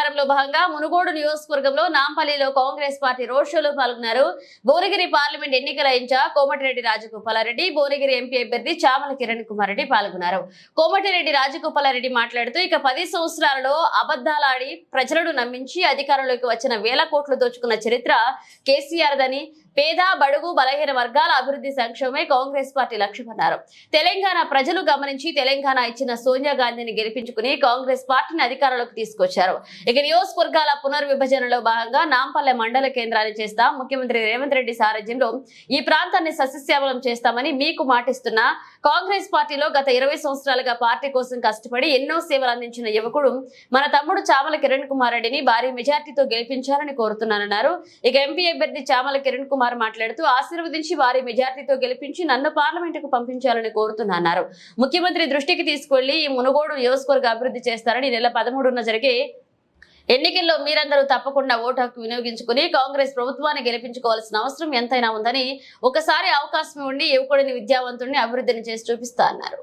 ప్రచారంలో భాగంగా మునుగోడు నియోజకవర్గంలో నాంపల్లిలో కాంగ్రెస్ పార్టీ రోడ్ షోలో పాల్గొన్నారు. భువనగిరి పార్లమెంట్ ఎన్నికల ఇన్ఛార్జ్ కోమటిరెడ్డి రాజగోపాలరెడ్డి, భువనగిరి ఎంపీ అభ్యర్థి చామల కిరణ్ కుమార్ రెడ్డి పాల్గొన్నారు. కోమటిరెడ్డి రాజగోపాలరెడ్డి మాట్లాడుతూ, ఇక 10 సంవత్సరాలలో అబద్దాలాడి ప్రజలను నమ్మించి అధికారంలోకి వచ్చిన వేల కోట్లు దోచుకున్న చరిత్ర కేసీఆర్దని, పేద బడుగు బలహీన వర్గాల అభివృద్ధి సంక్షేమమే కాంగ్రెస్ పార్టీ లక్ష్యమన్నారు. తెలంగాణ ప్రజలు గమనించి తెలంగాణ ఇచ్చిన సోనియా గాంధీని గెలిపించుకుని కాంగ్రెస్ పార్టీని అధికారంలోకి తీసుకొచ్చారు. ఇక నియోజకవర్గాల పునర్విభజనలో భాగంగా నాంపల్లె మండల కేంద్రాన్ని చేస్తాం. ముఖ్యమంత్రి రేవంత్ రెడ్డి సారథ్యంలో ఈ ప్రాంతాన్ని సస్యశ్యామలం చేస్తామని మీకు మాటిస్తున్నా. కాంగ్రెస్ పార్టీలో గత 20 సంవత్సరాలుగా పార్టీ కోసం కష్టపడి ఎన్నో సేవలు అందించిన యువకుడు మన తమ్ముడు చామల కిరణ్ కుమార్ రెడ్డిని భారీ మెజార్టీతో గెలిపించాలని కోరుతున్నానన్నారు. ఇక ఎంపీ అభ్యర్థి చామల కిరణ్ కుమార్ మాట్లాడుతూ, ఆశీర్వదించి వారి మెజార్టీతో గెలిపించి నన్ను పార్లమెంటుకు పంపించాలని కోరుతున్నారు. ముఖ్యమంత్రి దృష్టికి తీసుకువెళ్లి ఈ మునుగోడు నియోజకవర్గ అభివృద్ధి చేస్తారని నెల 13న జరిగే ఎన్నికల్లో మీరందరూ తప్పకుండా ఓటు హక్కు వినియోగించుకుని కాంగ్రెస్ ప్రభుత్వాన్ని గెలిపించుకోవాల్సిన అవసరం ఎంతైనా ఉందని, ఒకసారి అవకాశం ఉండి యువకుడిని విద్యావంతుడిని అభివృద్ధిని చేసి చూపిస్తా అన్నారు.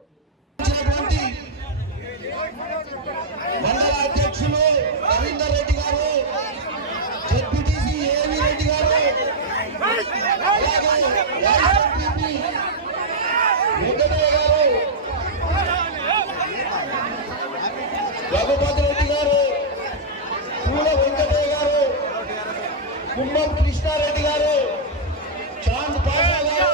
రఘుపతి రెడ్డి గారు, పూల వెంకటయ్య గారు, కుంభం కృష్ణారెడ్డి గారు, చాంద్ పాషా గారు,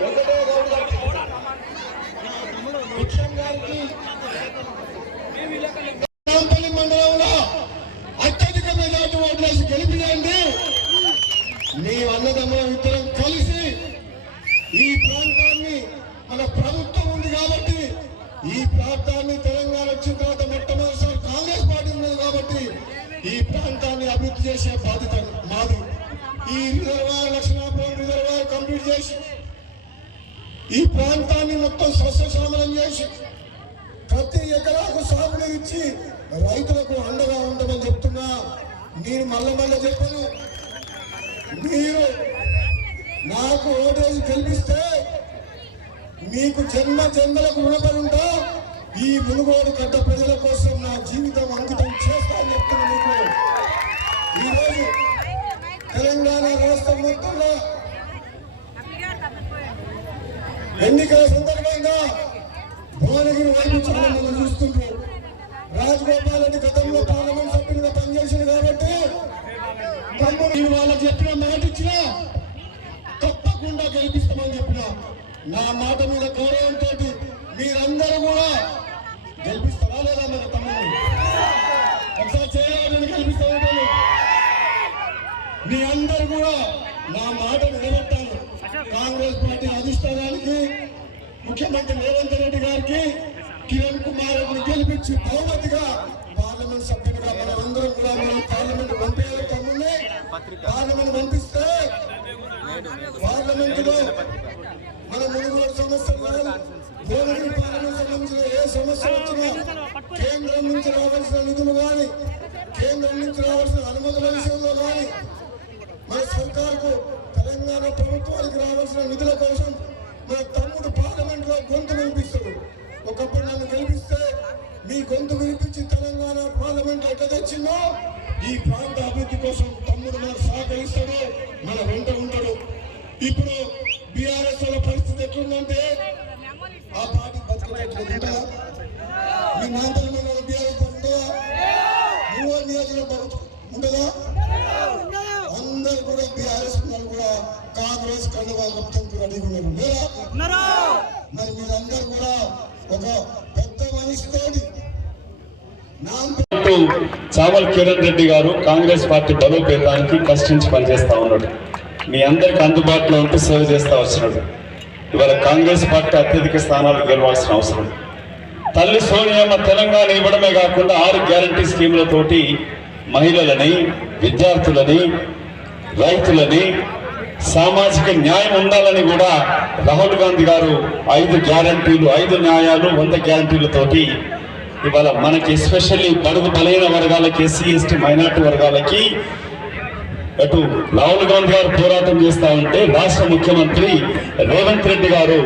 వెంకటయ్య గౌడ్ గారికి నాంపల్లి మండలంలో అత్యధిక మెజార్టీ ఓట్లేసి గెలిపినండి. మీ అన్నదమ్ముల ఇద్దరం కలిసి ఈ ప్రాంతాన్ని, మన ప్రభుత్వం ఉంది కాబట్టి ఈ ప్రాంతాన్ని, తెలంగాణ వచ్చిన తర్వాత మొట్టమొదటిసారి కాంగ్రెస్ పార్టీ ఉన్నది కాబట్టి ఈ ప్రాంతాన్ని అభివృద్ధి చేసే బాధ్యత మాది. ఈ రిజర్వాయర్, లక్ష్మణాపురం రిజర్వాయర్ కంప్లీట్ చేసి ఈ ప్రాంతాన్ని మొత్తం సస్యశ్యామలం చేసి ప్రతి ఎకరాకు సాగునీరు ఇచ్చి రైతులకు అండగా ఉండమని చెప్తున్నా. నేను మళ్ళీ చెప్పను, మీరు నాకు ఓటేసి గెలిపిస్తే మీకు జన్మలకు రుణపడి ఉంటా. ఈ మునుగోడు గడ్డ ప్రజల కోసం నా జీవితం అంకితం చేస్తానని చెప్తున్నా. మీకు ఈరోజు తెలంగాణ రాష్ట్రం మొత్తంలో ఎన్నికల సందర్భంగా భువనగిరి వైపు చాలా మంది చూస్తుంటారు. రాజగోపాల్ రెడ్డి గతంలో పార్లమెంట్ సభ్యులుగా పనిచేసింది కాబట్టి తమ్ముడు వాళ్ళకి చెప్పిన మాట ఇచ్చినా తప్పకుండా గెలిపిస్తామని చెప్పిన. నా మాట మీద గౌరవంతో మీరందరూ కూడా గెలిపిస్తారా లేదా? మన తమ్ముడు ఒకసారి చేయాలని గెలిపిస్తాను. మీ అందరూ కూడా నా మాట నిలబెట్టాను. కాంగ్రెస్ పార్టీ అధిష్టానానికి, ముఖ్యమంత్రి రేవంత్ రెడ్డి గారికి కిరణ్ కుమార్ రెడ్డిని గెలిపించి బహుమతిగా పార్లమెంట్ సభ్యులుగా మనందరం కూడా మనం పార్లమెంట్ పంపేయాలి. తమ్ముడిని పార్లమెంట్ పంపిస్తే పార్లమెంట్ లో మన మునుగోడు సమస్యలు కానీ, భువనగిరి పార్లమెంట్ సంబంధించిన ఏ సమస్య వచ్చినా కేంద్రం నుంచి రావాల్సిన నిధులు కానీ, కేంద్రం నుంచి రావాల్సిన అనుమతుల విషయంలో కానీ, మన సర్కార్కు తెలంగాణ ప్రభుత్వానికి రావాల్సిన నిధుల కోసం మన తమ్ముడు పార్లమెంట్ లో గొంతు వినిపిస్తాడు. ఒకప్పుడు నన్ను గెలిపిస్తే మీ గొంతు వినిపించి తెలంగాణ పార్లమెంట్ ఎట్లా తెచ్చిందో ఈ ప్రాంత అభివృద్ధి కోసం తమ్ముడు మనకు సహకరిస్తాడు, మన వెంట ఉంటాడు. ఇప్పుడు బీఆర్ఎస్ వాళ్ళ పరిస్థితి ఎట్లుందంటే ఆ పార్టీ బతికేట్లుంటుందా? మీ నాంతల మండలం బీఆర్ఎస్ ఉంటుందా? మూడో నియోజకవర్గం ఉంటుందా? అందరు కూడా బీఆర్ఎస్ వాళ్ళు కూడా కాంగ్రెస్ కండువా కప్తానికి రెడీగా ఉన్నారు. మరి మీరందరూ కూడా ఒక పెద్ద మనిషితోటి చామల కిరణ్ రెడ్డి గారు కాంగ్రెస్ పార్టీ బలోపేతానికి కష్టించి పనిచేస్తా ఉన్నాడు. మీ అందరికి అందుబాటులో ఉంటూ సేవ చేస్తా వచ్చినాడు. ఇవాళ కాంగ్రెస్ పార్టీ అత్యధిక స్థానాలు గెలవాల్సిన అవసరం. తల్లి సోనియమ్మ తెలంగాణ ఇవ్వడమే కాకుండా 6 గ్యారంటీ స్కీములతోటి మహిళలని, విద్యార్థులని, రైతులని, సామాజిక న్యాయం ఉండాలని కూడా రాహుల్ గాంధీ గారు 5 గ్యారంటీలు, 5 న్యాయాలు, 100 గ్యారంటీలతోటి ఇవాళ మనకి ఎస్పెషల్లీ బడుగు బలైన వర్గాలకి, ఎస్సీ ఎస్టీ మైనార్టీ వర్గాలకి అటు రాహుల్ గాంధీ గారు పోరాటం చేస్తా ఉంటే రాష్ట్ర ముఖ్యమంత్రి రేవంత్ రెడ్డి గారు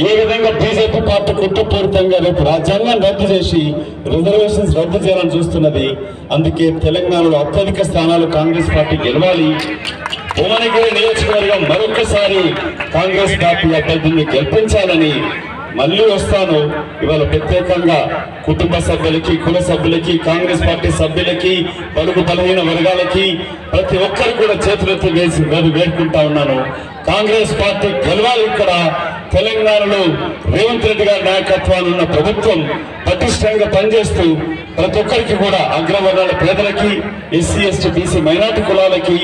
ఏ విధంగా బీజేపీ పార్టీ కుట్రపూరితంగా రేపు రాజ్యాంగాన్ని రద్దు చేసి రిజర్వేషన్స్ రద్దు చేయాలని చూస్తున్నది. అందుకే తెలంగాణలో అత్యధిక స్థానాలు కాంగ్రెస్ పార్టీ గెలవాలి. భువనగిరి నియోజకవర్గం మరొకసారి కాంగ్రెస్ పార్టీ అభ్యర్థిని గెలిపించాలని మళ్ళీ వస్తాను. ఇవాళ ప్రత్యేకంగా కుటుంబ సభ్యులకి, కుల సభ్యులకి, కాంగ్రెస్ పార్టీ సభ్యులకి, బడుగు బలహీన వర్గాలకి ప్రతి ఒక్కరు కూడా చేతులెత్తి వేసి వేడుకుంటా ఉన్నాను. కాంగ్రెస్ పార్టీ గెలవాలి. ఇక్కడ తెలంగాణలో రేవంత్ రెడ్డి గారి నాయకత్వాన్ని ఉన్న ప్రభుత్వం పటిష్టంగా పనిచేస్తూ ప్రతి ఒక్కరికి కూడా అగ్రవర్ణాల పేదలకి, ఎస్సీ ఎస్టీ బీసీ మైనార్టీ కులాలకి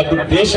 అటు దేశ